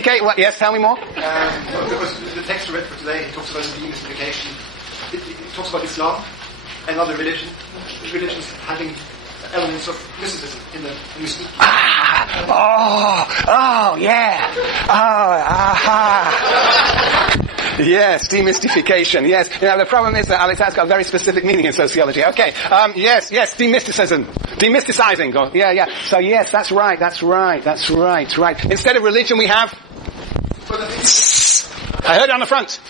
Okay, well, yes, tell me more. The text we read for today, it talks about demystification. It talks about Islam and other religions having elements of mysticism in the mystique. Yeah. Yes, demystification. Yes. The problem is that Alex has got a very specific meaning in sociology. Okay. Yes, demysticism. Demysticizing. Yeah. So yes, that's right. Instead of religion we have... I heard it on the front.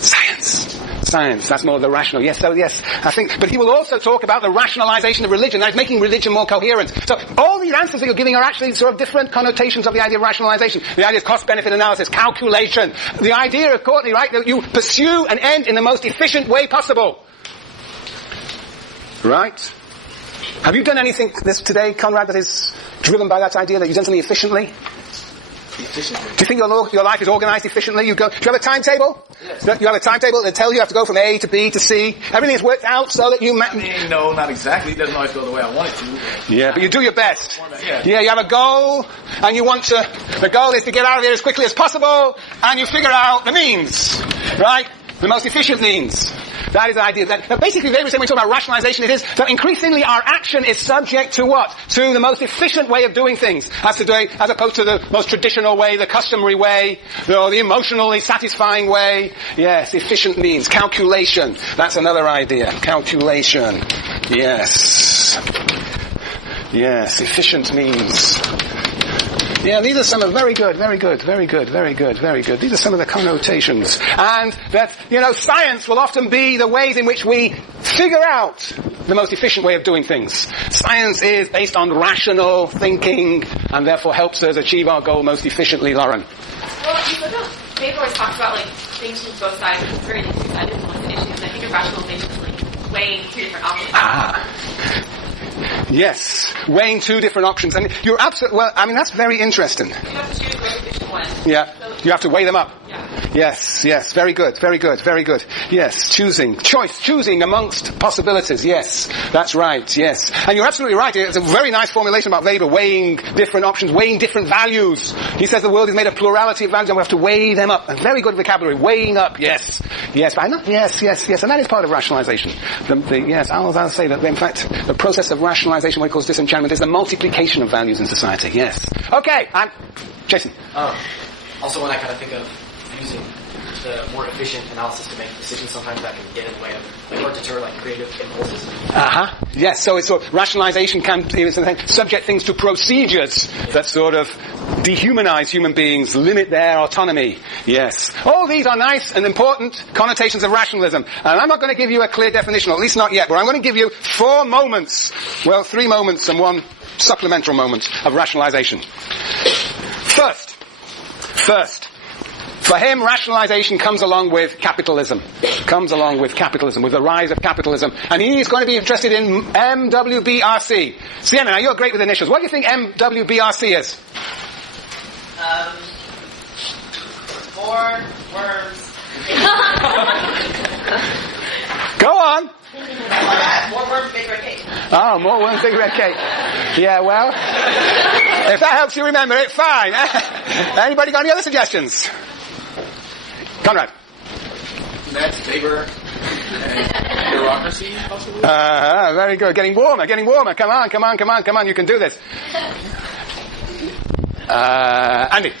Science, that's more the rational. Yes, I think, but he will also talk about the rationalization of religion. That is making religion more coherent. So all these answers that you're giving are actually sort of different connotations of the idea of rationalization. The idea is cost-benefit analysis, calculation. The idea of Courtney, right, that you pursue an end in the most efficient way possible. Right? Have you done anything this today, Conrad, that is driven by that idea that you've done something efficiently? Do you think your life is organized efficiently? Do you have a timetable? Yes. You have a timetable that tells you have to go from A to B to C. Everything is worked out so that you... No, not exactly. It doesn't always go the way I want it to. Yeah, but you do your best. Yeah, you have a goal, and you want to... The goal is to get out of here as quickly as possible, and you figure out the means. Right? The most efficient means. That is the idea. Now basically, Weber said when we talk about rationalization, it is that increasingly our action is subject to what? To the most efficient way of doing things, as opposed to the most traditional way, the customary way, or the emotionally satisfying way. Yes, efficient means. Calculation. That's another idea. Calculation. Yes, efficient means. Yeah, these are some of very good. These are some of the connotations. And that, science will often be the ways in which we figure out the most efficient way of doing things. Science is based on rational thinking and therefore helps us achieve our goal most efficiently, Lauren. Well, Dave always talks about things from both sides. It's very two-sided issues. I think of rationalization is weighing two different options. Yes, weighing two different options. And you're absolutely... Well, that's very interesting. You have to choose the most efficient one. Yeah, you have to weigh them up. Yeah. Yes, very good. Yes, choosing amongst possibilities. Yes, that's right, yes. And you're absolutely right. It's a very nice formulation about Weber, weighing different options, weighing different values. He says the world is made of plurality of values and we have to weigh them up. A very good vocabulary, weighing up, yes. Yes, and that is part of rationalization. I'll say that, in fact, the process of rationalization, what he calls disenchantment, is the multiplication of values in society, yes. Okay, Jason. Also, when I kind of think of using the more efficient analysis to make decisions, sometimes that can get in the way of, or deter, creative impulses. Yes, so rationalization can subject things to procedures that sort of dehumanize human beings, limit their autonomy. Yes. All these are nice and important connotations of rationalism. And I'm not going to give you a clear definition, or at least not yet, but I'm going to give you 4 moments, 3 moments and 1 supplemental moment of rationalization. First, for him, rationalization comes along with capitalism. With the rise of capitalism. And he's going to be interested in MWBRC. Sienna, now you're great with initials. What do you think MWBRC is? More worms. Go on. More worms, big red cake. Oh, more worms, big red cake. Yeah, well, if that helps you remember it, fine. Anybody got any other suggestions? Conrad. Max Weber and bureaucracy, possibly? Very good. Getting warmer. Come on. You can do this. Andy.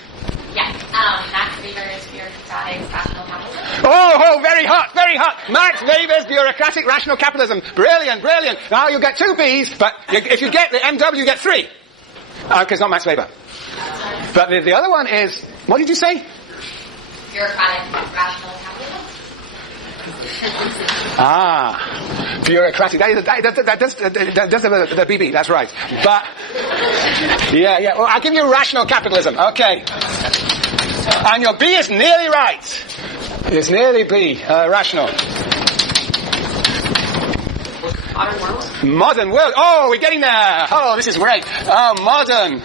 Yes. Max Weber's bureaucratic rational capitalism. Oh, very hot. Max Weber's bureaucratic rational capitalism. Brilliant. Now you get 2 B's, but if you get the MW, you get 3. Okay, it's not Max Weber. But the other one is, what did you say? Bureaucratic rational capitalism. Bureaucratic. That does the BB. That's right. But yeah. Well, I'll give you rational capitalism. Okay. And your B is nearly right. It's nearly B. Rational. Modern world. Oh, we're getting there. Oh, this is great. Modern.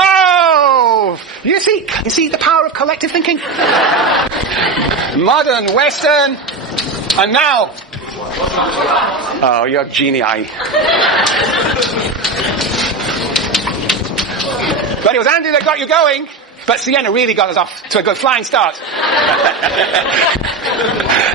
Oh! You see the power of collective thinking? Modern, Western, and now... Oh, you're genii. But it was Andy that got you going. But Sienna really got us off to a good flying start.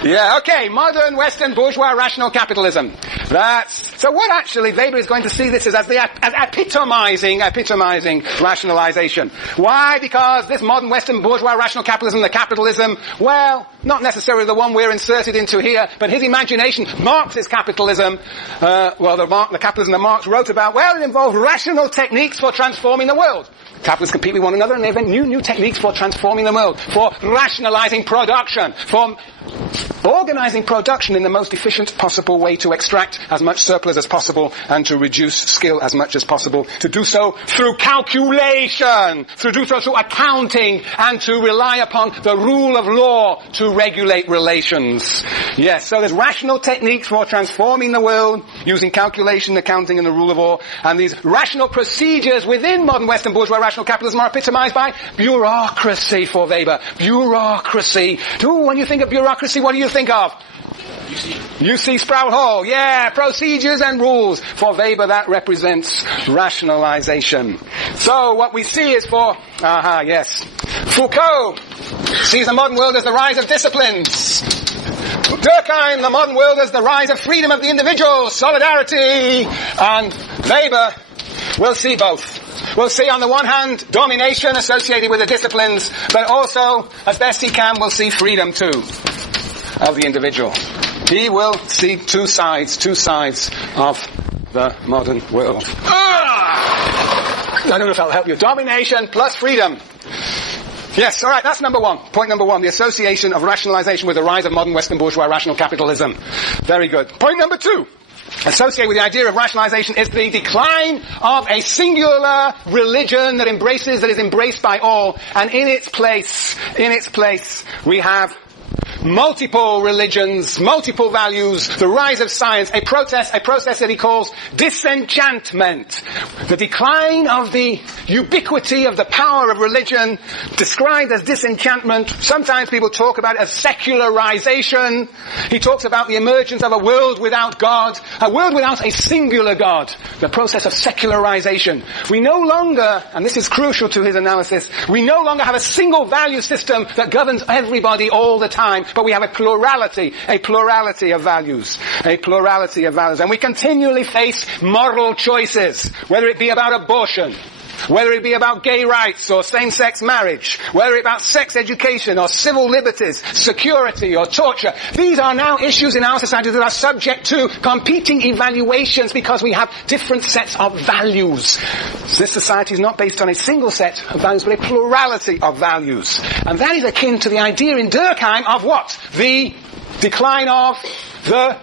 Yeah, okay, modern Western bourgeois rational capitalism. So what actually Weber is going to see this as epitomizing rationalization. Why? Because this modern Western bourgeois rational capitalism, the capitalism, well, not necessarily the one we're inserted into here, but his imagination, Marxist capitalism, the capitalism that Marx wrote about, well, it involved rational techniques for transforming the world. Capitalists compete with one another and they invent new techniques for transforming the world, for rationalizing production, for organizing production in the most efficient possible way to extract as much surplus as possible and to reduce skill as much as possible. To do so through calculation, to do so through accounting, and to rely upon the rule of law to regulate relations. Yes, so there's rational techniques for transforming the world using calculation, accounting, and the rule of law. And these rational procedures within modern Western bourgeois rational capitalism are epitomized by bureaucracy for Weber. Bureaucracy. When you think of bureaucracy, what do you think of? UC Sproul Hall. Yeah, procedures and rules. For Weber, that represents rationalization. So what we see is Foucault sees the modern world as the rise of disciplines. Durkheim, the modern world as the rise of freedom of the individual, solidarity. And Weber will see both. We'll see on the one hand domination associated with the disciplines, but also, as best he can, we'll see freedom too of the individual. He will see two sides of the modern world. I don't know if that'll help you. Domination plus freedom. Yes, alright, that's number one. Point number one, the association of rationalization with the rise of modern Western bourgeois rational capitalism. Very good. Point number two, associated with the idea of rationalization is the decline of a singular religion that is embraced by all, and in its place, we have multiple religions, multiple values, the rise of science, a process that he calls disenchantment. The decline of the ubiquity of the power of religion, described as disenchantment. Sometimes people talk about it as secularization. He talks about the emergence of a world without God, a world without a singular God, the process of secularization. We no longer, and this is crucial to his analysis, we no longer have a single value system that governs everybody all the time, but we have a plurality of values. And we continually face moral choices, whether it be about abortion, whether it be about gay rights or same-sex marriage, whether it be about sex education or civil liberties, security or torture. These are now issues in our society that are subject to competing evaluations because we have different sets of values. This society is not based on a single set of values, but a plurality of values. And that is akin to the idea in Durkheim of what? The decline of the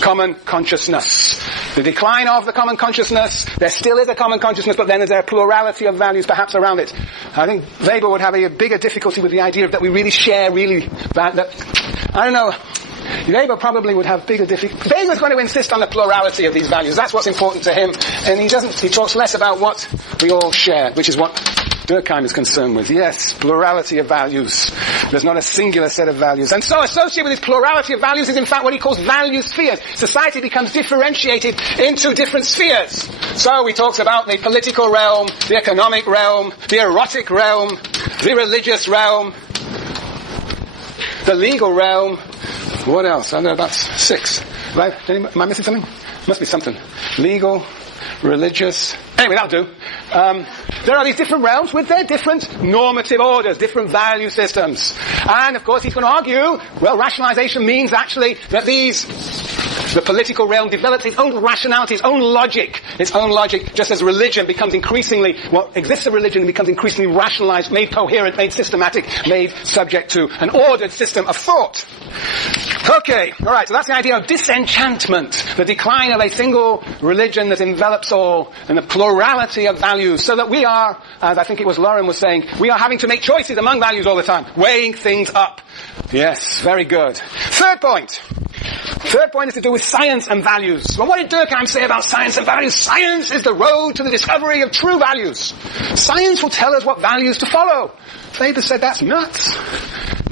common consciousness. The decline of the common consciousness. There still is a common consciousness, but then there's a plurality of values perhaps around it. I think Weber would have a bigger difficulty with the idea that we really share I don't know. Weber probably would have bigger difficulty. Weber's going to insist on the plurality of these values. That's what's important to him. And he talks less about what we all share, which is what Durkheim is concerned with. Yes, plurality of values. There's not a singular set of values. And so associated with this plurality of values is in fact what he calls value spheres. Society becomes differentiated into different spheres. So he talks about the political realm, the economic realm, the erotic realm, the religious realm, the legal realm. What else? I don't know, about 6. Am I missing something? Must be something. Legal, religious. Anyway, that'll do. There are these different realms with their different normative orders, different value systems. And of course he's going to argue, well, rationalization means actually that the political realm develops its own rationality, its own logic, just as religion becomes increasingly, what exists of religion becomes increasingly rationalized, made coherent, made systematic, made subject to an ordered system of thought. Okay, alright, so that's the idea of disenchantment, the decline of a single religion that envelops all, and the plurality of values, so that we are, as I think it was Lauren was saying, we are having to make choices among values all the time, weighing things up. Yes, very good. Third point is to do with science and values. Well, what did Durkheim say about science and values? Science is the road to the discovery of true values. Science will tell us what values to follow. Weber said that's nuts.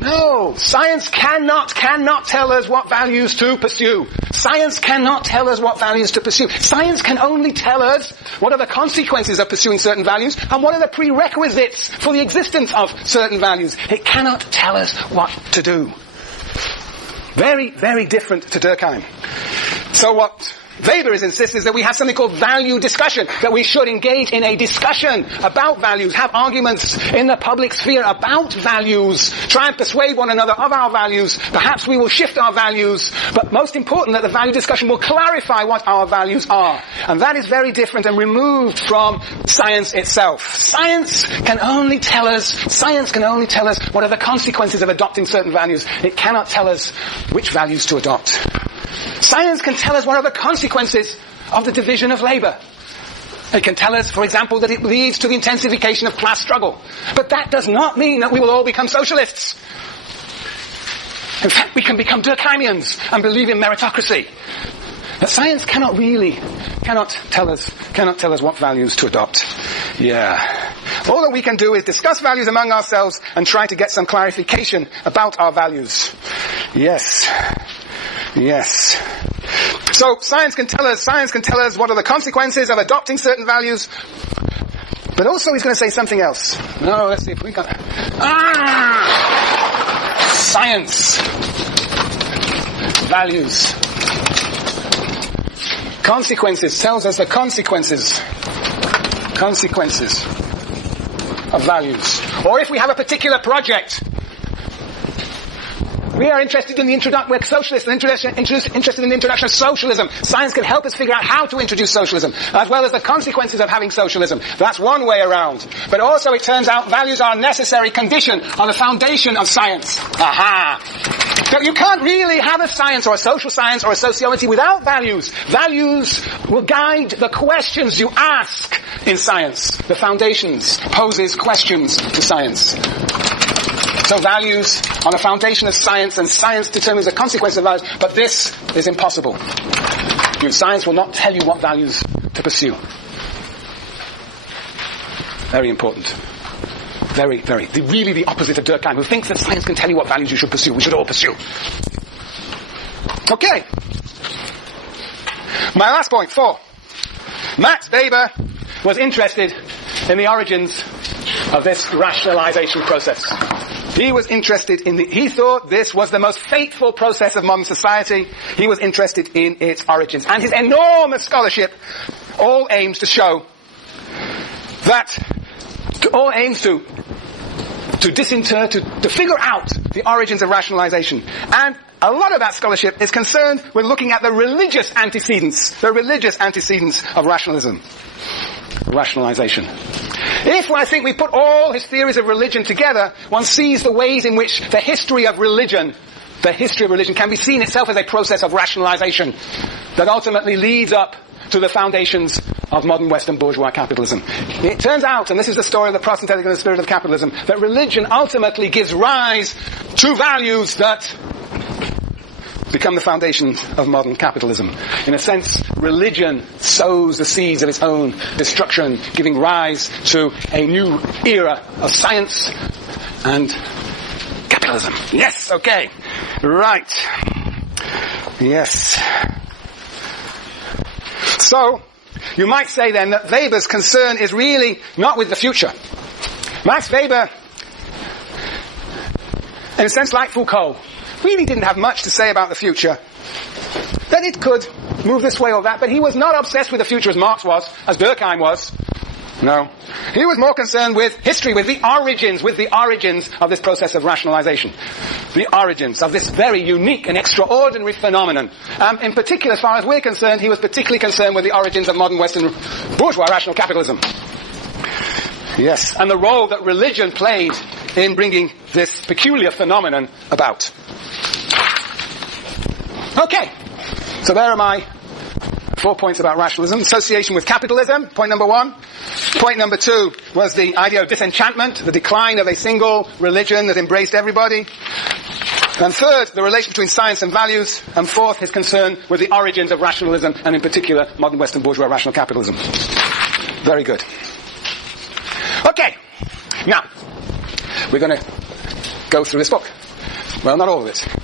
No, science cannot tell us what values to pursue. Science cannot tell us what values to pursue. Science can only tell us what are the consequences of pursuing certain values and what are the prerequisites for the existence of certain values. It cannot tell us what to do. Very, very different to Durkheim. So what Weber is insisting is that we have something called value discussion, that we should engage in a discussion about values, have arguments in the public sphere about values, try and persuade one another of our values. Perhaps we will shift our values, but most important that the value discussion will clarify what our values are. And that is very different and removed from science itself. Science can only tell us what are the consequences of adopting certain values. It cannot tell us which values to adopt. Science can tell us what are the consequences of the division of labor. It can tell us, for example, that it leads to the intensification of class struggle. But that does not mean that we will all become socialists. In fact, we can become Durkheimians and believe in meritocracy. But science cannot tell us what values to adopt. Yeah. All that we can do is discuss values among ourselves and try to get some clarification about our values. Yes. So science can tell us what are the consequences of adopting certain values. But also he's going to say something else. No, let's see if we can. Science. Values. Consequences tells us the consequences of values. Or if we have a particular project, we are interested in we're socialists and interested in the introduction of socialism. Science can help us figure out how to introduce socialism, as well as the consequences of having socialism. That's one way around. But also it turns out values are a necessary condition on the foundation of science. Aha! So you can't really have a science or a social science or a sociology without values. Values will guide the questions you ask in science. The foundations poses questions to science. So values on the foundation of science, and science determines the consequence of values, but this is impossible. Science will not tell you what values to pursue. Very important. Very, very. Really the opposite of Durkheim, who thinks that science can tell you what values you should pursue. We should all pursue. Okay. My last point, 4. Max Weber was interested in the origins of this rationalization process. He was interested he thought this was the most fateful process of modern society. He was interested in its origins. And his enormous scholarship all aims to show that, to figure out the origins of rationalization. And a lot of that scholarship is concerned with looking at the religious antecedents of rationalization. If I think we put all his theories of religion together, one sees the ways in which the history of religion can be seen itself as a process of rationalization that ultimately leads up to the foundations of modern Western bourgeois capitalism. It turns out, and this is the story of the Protestant ethic and the spirit of capitalism, that religion ultimately gives rise to values that become the foundation of modern capitalism. In a sense, religion sows the seeds of its own destruction, giving rise to a new era of science and capitalism. Yes, okay. Right. Yes. So, you might say then that Weber's concern is really not with the future. Max Weber, in a sense like Foucault, really didn't have much to say about the future. That it could move this way or that, but he was not obsessed with the future as Marx was, as Durkheim was. No. He was more concerned with history, with the origins of this process of rationalization. The origins of this very unique and extraordinary phenomenon. In particular, as far as we're concerned, he was particularly concerned with the origins of modern Western bourgeois rational capitalism. Yes. And the role that religion played in bringing this peculiar phenomenon about. Okay. So there are my 4 points about rationalism. Association with capitalism, point number 1. Point number 2 was the idea of disenchantment, the decline of a single religion that embraced everybody. And third, the relation between science and values. And fourth, his concern with the origins of rationalism, and in particular, modern Western bourgeois rational capitalism. Very good. Okay. Now, we're going to go through this book. Well, not all of it.